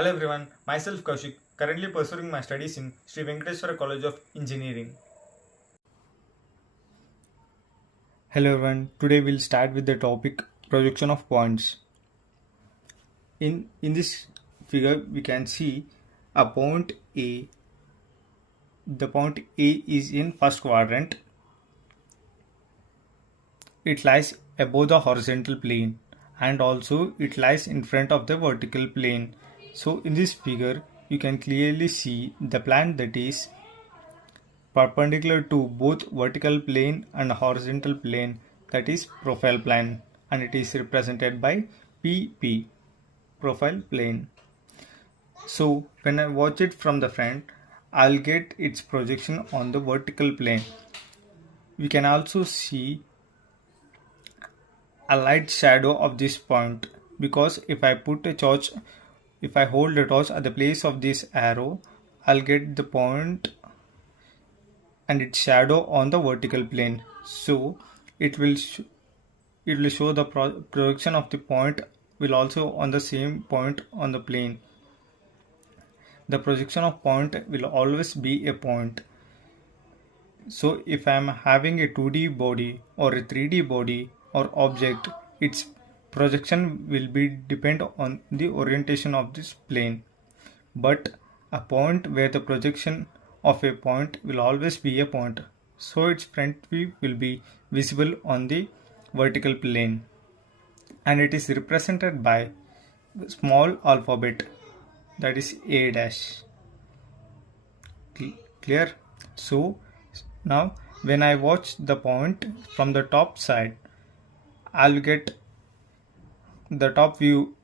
Hello everyone, myself Kaushik, currently pursuing my studies in Sri Venkateswara College of Engineering. Hello everyone, today we'll start with the topic projection of points. In this figure we can see a point A. The point A is in first quadrant. It lies above the horizontal plane and also it lies in front of the vertical plane. So in this figure you can clearly see the plan that is perpendicular to both vertical plane and horizontal plane, that is profile plane, and it is represented by PP, profile plane. So when I watch it from the front, I'll get its projection on the vertical plane. We can also see a light shadow of this point, because if I hold the torch at the place of this arrow, I'll get the point and its shadow on the vertical plane. So it will show the projection of the point will also on the same point on the plane. The projection of point will always be a point. So if I am having a 2D body or a 3D body or object, its projection will be depend on the orientation of this plane. But a point where the projection of a point will always be a point, so its front view will be visible on the vertical plane, and it is represented by small alphabet, that is A dash. Clear? So now when I watch the point from the top side, I'll get the top view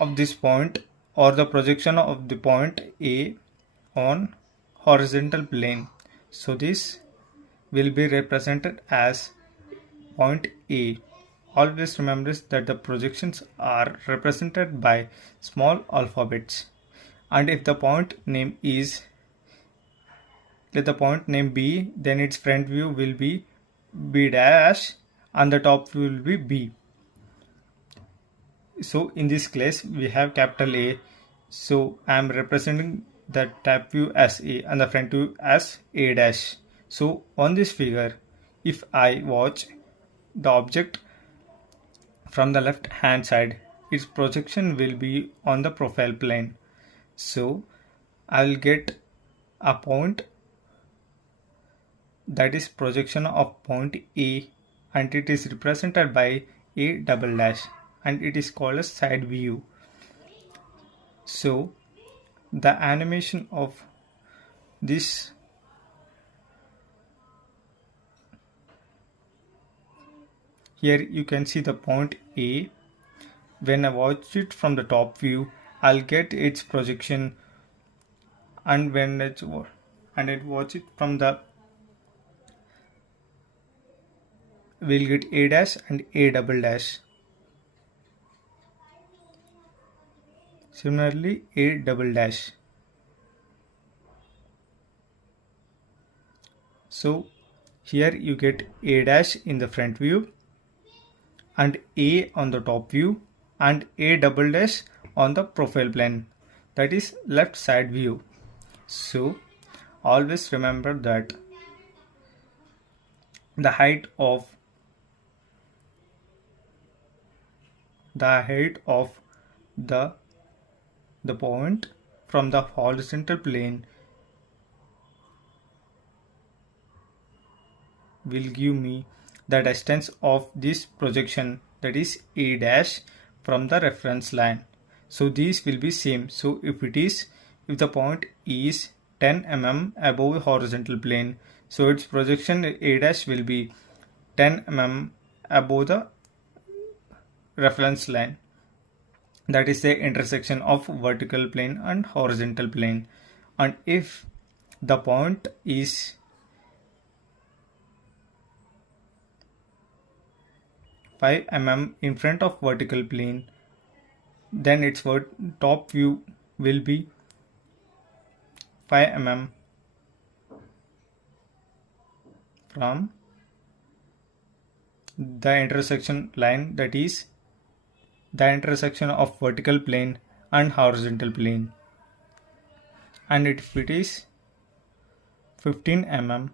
of this point or the projection of the point A on horizontal plane. So this will be represented as point A. Always remember that the projections are represented by small alphabets. And if the point name is, let the point name B, then its front view will be B dash and the top view will be B. So in this case we have capital A, so I am representing the top view as A and the front view as A dash. So on this figure, if I watch the object from the left hand side, its projection will be on the profile plane. So I will get a point, that is projection of point A, and it is represented by A double dash, and it is called as side view. So the animation of this here, you can see the point A. When I watch it from the top view, I'll get its projection, and when I watch it from the, we'll get A dash and A double dash. Similarly, A double dash. So here you get A dash in the front view and A on the top view and A double dash on the profile plane, that is left side view. So always remember that the height of the point from the horizontal plane will give me the distance of this projection, that is A dash from the reference line. So these will be same. So if the point is 10 mm above the horizontal plane, so its projection A dash will be 10 mm above the reference line, that is the intersection of vertical plane and horizontal plane. And if the point is 5 mm in front of vertical plane, then its top view will be 5 mm from the intersection line, that is the intersection of vertical plane and horizontal plane, and if it is 15 mm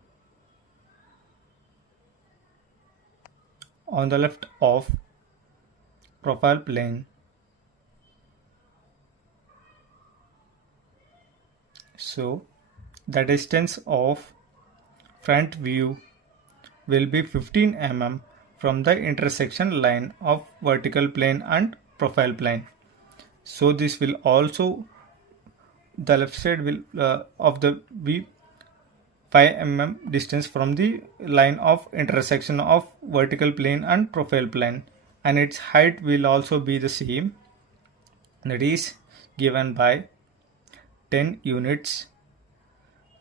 on the left of profile plane, so the distance of front view will be 15 mm from the intersection line of vertical plane and profile plane. So this will also, the left side will of the be 5 mm distance from the line of intersection of vertical plane and profile plane, and its height will also be the same, that is given by 10 units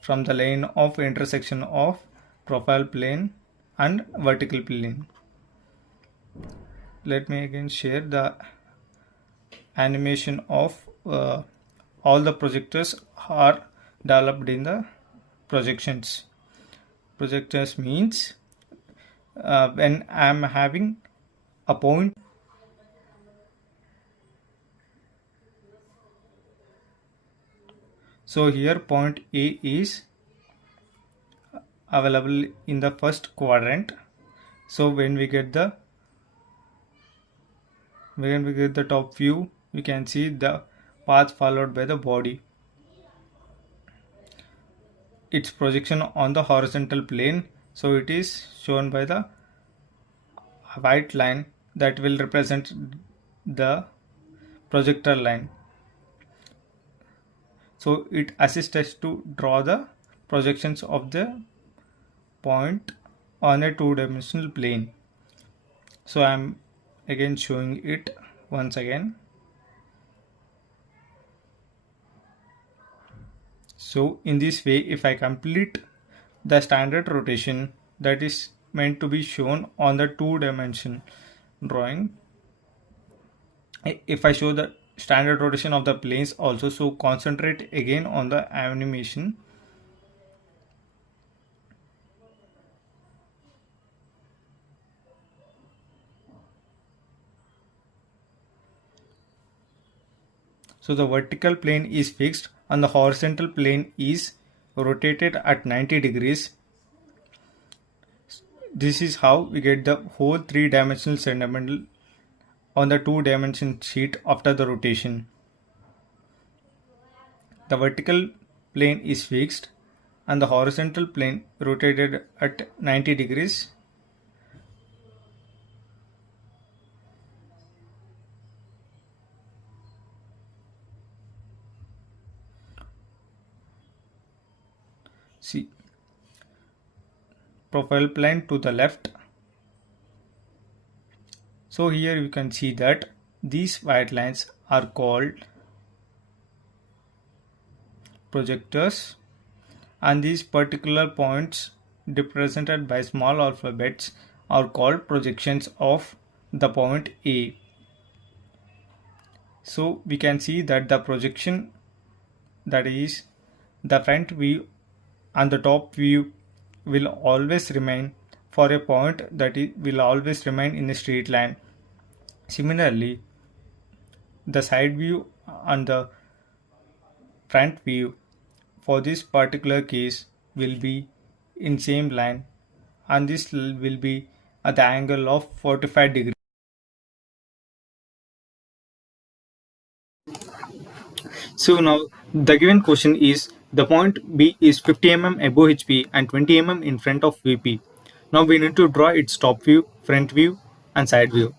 from the line of intersection of profile plane and vertical plane. Let me again share the animation of all the projectors are developed in the projections. Projectors means when I am having a point, so here point A is available in the first quadrant. So when we get the top view, we can see the path followed by the body, its projection on the horizontal plane. So it is shown by the white line that will represent the projector line. So it assists us to draw the projections of the point on a two-dimensional plane. So I am again showing it once again. So in this way, if I complete the standard rotation that is meant to be shown on the two-dimension drawing, if I show the standard rotation of the planes also, so concentrate again on the animation. So the vertical plane is fixed and the horizontal plane is rotated at 90 degrees. This is how we get the whole three-dimensional segment on the two-dimension sheet after the rotation. The vertical plane is fixed and the horizontal plane rotated at 90 degrees. See, profile plane to the left. So here you can see that these white lines are called projectors, and these particular points represented by small alphabets are called projections of the point A. So we can see that the projection, that is the front view and the top view, will always remain for a point that will always remain in a straight line. Similarly, the side view and the front view for this particular case will be in same line, and this will be at the angle of 45 degrees. So now the given question is, the point B is 50 mm above HP and 20 mm in front of VP. Now we need to draw its top view, front view and side view.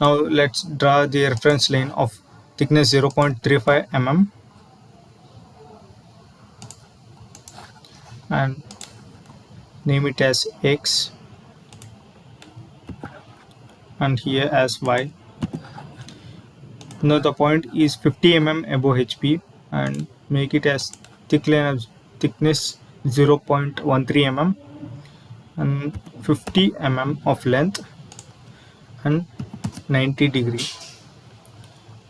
Now let's draw the reference line of thickness 0.35 mm and name it as X and here as Y. Now the point is 50 mm above HP and make it as thickness 0.13 mm and 50 mm of length and 90 degree,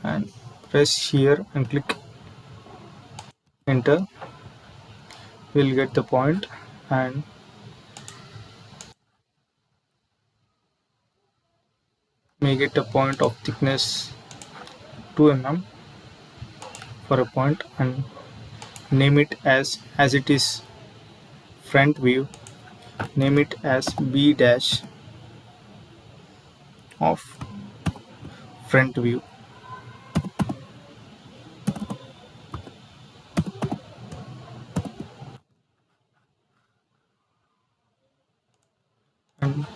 and press here and click enter. We'll get the point and make make it a point of thickness 2 mm for a point and name it as it is front view, name it as B dash of front view. And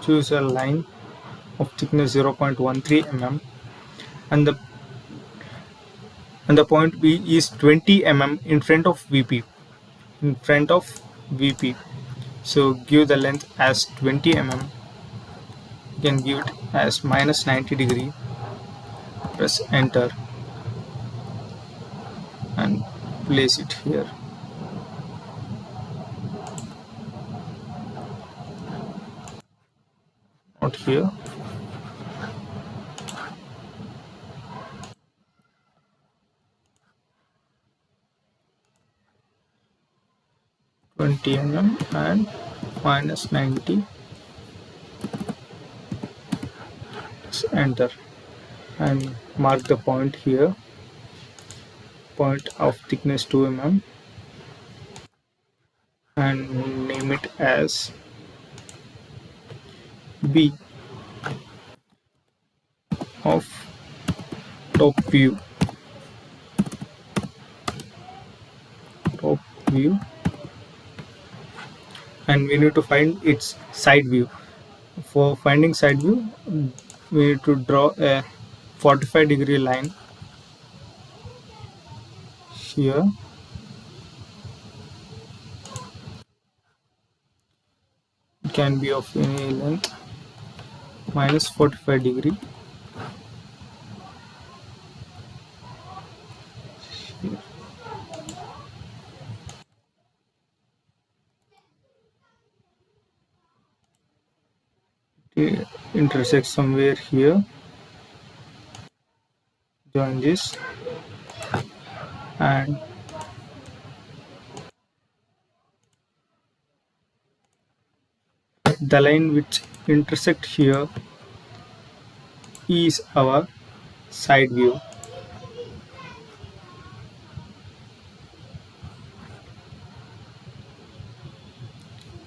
choose a line of thickness 0.13 mm and the point B is 20 mm in front of VP. So give the length as 20 mm. You can give it as minus 90 degree. Press enter and place it here. Not here. $20 and minus 90. Press enter and mark the point here. Point of thickness 2 mm and name it as B of top view. And we need to find its side view. For finding side view, we need to draw a 45-degree line here. It can be of any length, minus 45 degree. It intersects somewhere here. Join this and the line which intersect here is our side view.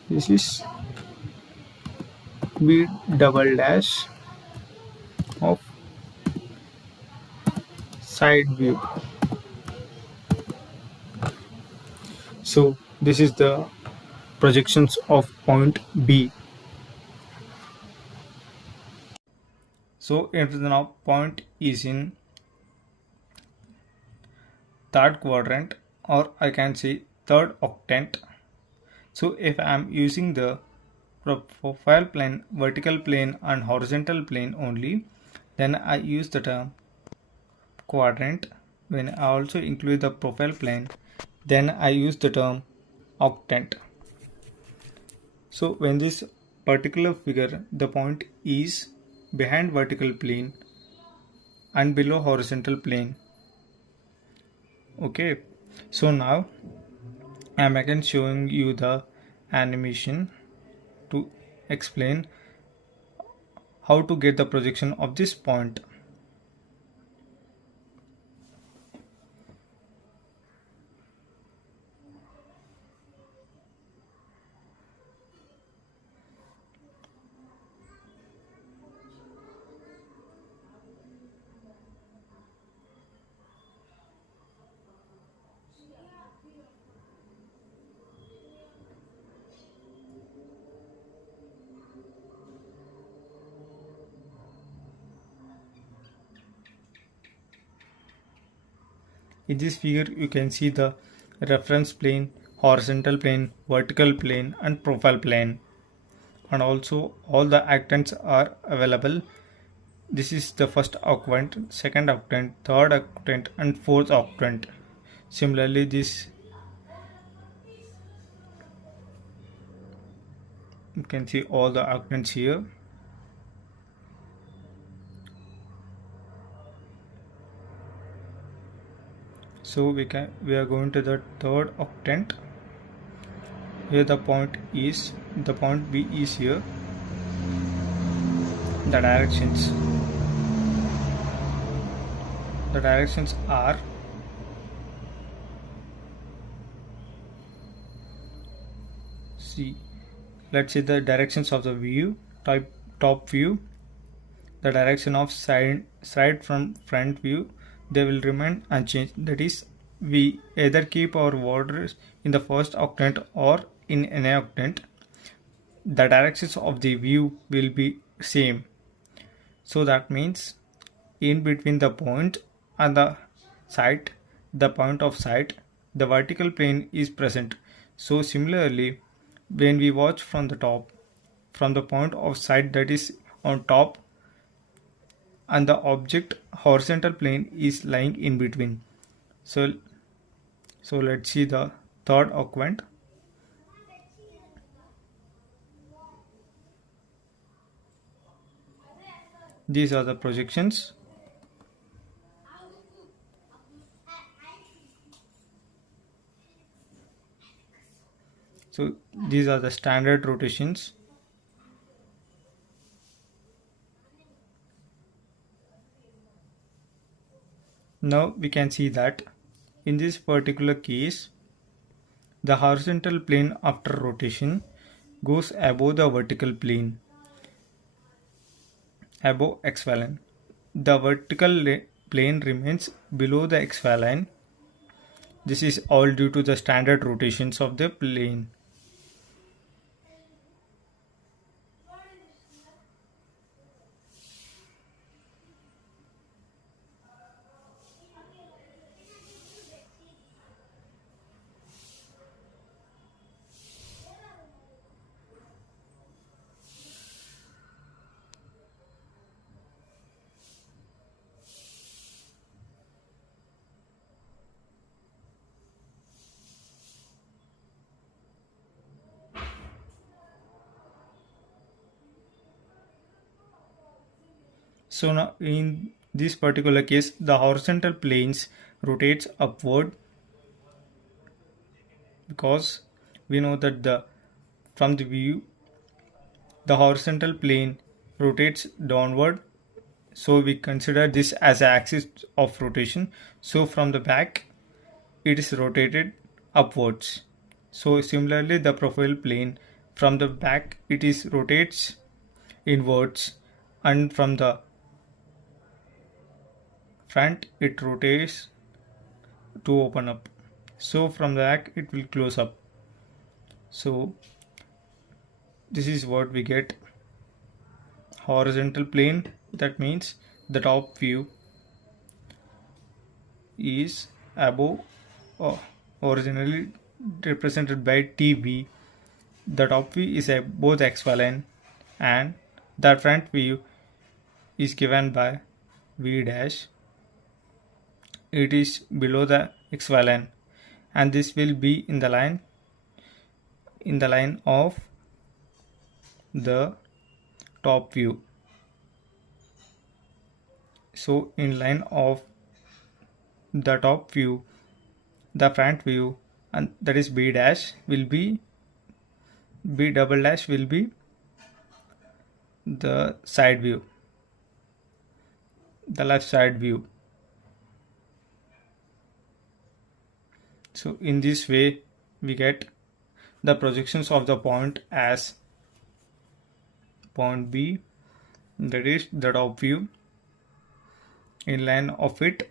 This is B double dash of side view. So this is the projections of point B. So if the point is in third quadrant, or I can say third octant. So if I am using the profile plane, vertical plane and horizontal plane only, then I use the term quadrant. When I also include the profile plane, then I use the term octant. So when this particular figure, the point is behind vertical plane and below horizontal plane. Okay, so now I am again showing you the animation to explain how to get the projection of this point. In this figure you can see the reference plane, horizontal plane, vertical plane and profile plane, and also all the octants are available. This is the first octant, second octant, third octant and fourth octant. Similarly this you can see all the octants here. So we are going to the third octant. Here the point B is here. the directions. The directions are see. Let's see the directions of the view. Top view, the direction of side from front view, they will remain unchanged. That is, we either keep our orders in the first octant or in any octant. The directions of the view will be same. So that means in between the point and the sight, the point of sight, the vertical plane is present. So similarly, when we watch from the top, from the point of sight that is on top, and the object horizontal plane is lying in between. So let's see the third occurrence. These are the projections. So these are the standard rotations. Now we can see that in this particular case, the horizontal plane after rotation goes above the vertical plane, above xy line. The vertical plane remains below the xy line. This is all due to the standard rotations of the plane. So now in this particular case, the horizontal planes rotates upward, because we know that from the view the horizontal plane rotates downward, so we consider this as an axis of rotation. So from the back it is rotated upwards. So similarly the profile plane, from the back it is rotates inwards, and from the front it rotates to open up. So from the back it will close up. So this is what we get. Horizontal plane, that means the top view is above, originally represented by TV. The top view is above the xy line, and the front view is given by V dash. It is below the xy line, and this will be in the line of the top view. So in line of the top view, the front view, and that is B dash will be, B double dash will be the side view, the left side view. So in this way we get the projections of the point as point B, that is the top view. In line of it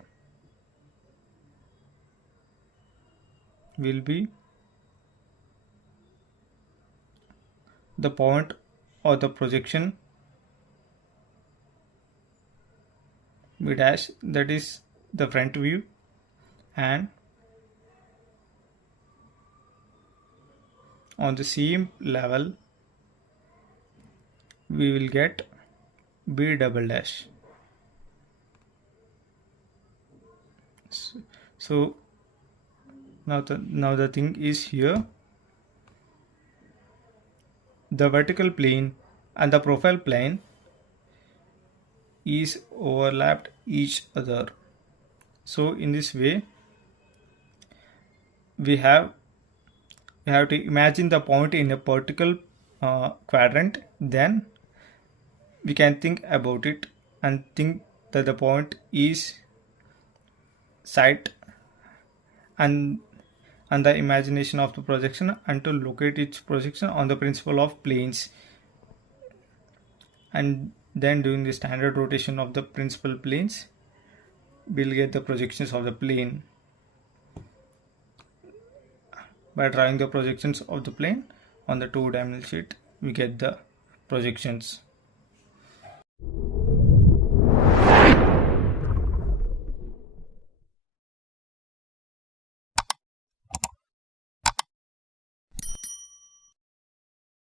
will be the point or the projection B dash, that is the front view, and on the same level we will get B double dash. So now the thing is here, the vertical plane and the profile plane is overlapped each other. So in this way we have to imagine the point in a particular quadrant, then we can think about it and think that the point is site and the imagination of the projection, and to locate its projection on the principle of planes, and then doing the standard rotation of the principal planes, we'll get the projections of the plane. By drawing the projections of the plane on the two-dimensional sheet, we get the projections.